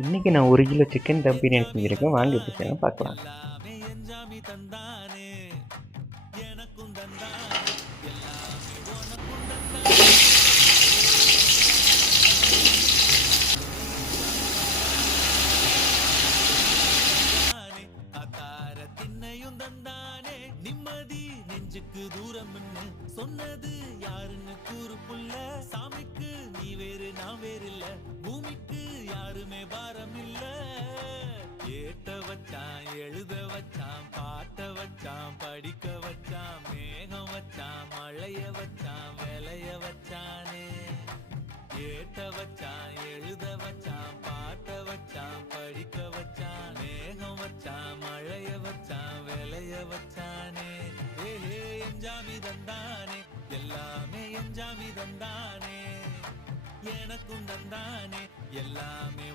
இன்றைக்கி நான் 1 kilo chicken தம் பிரியாணி செஞ்சுருக்கேன். வாங்க எப்படி செய்யலாம் பார்க்கலாம். எல்லாமே என்ஜாமி தந்தானே எனக்கும் தந்தானே எல்லாமே உனக்கும் தந்தானே அத்தார திண்ணையும் தந்தானே நிம்மதி நெஞ்சுக்கு தூரம்னு சொன்னது யாருன்னு கூறு புள்ள சாமிக்கு நீ வேறு நான் வேறு இல்ல பூமிக்கு யாருமே பாரம் இல்ல ஏட்ட வச்சான் எழுத வச்சான் பாட்ட வச்சான் படிக்க வச்சான் மேகம் வச்சான் மழைய வச்சான் விளைய வச்சானே ஏட்ட வச்சான் எழுத வச்சான் பாட்ட வச்சான் படிக்க வச்சான் மேகம் வச்சான் மழைய வச்சான் விளைய வச்சானே ஏஹே என்ஜாமி தந்தானே எல்லாமே என்ஜாமி தந்தானே எனக்கும் தந்தானே எல்லாமே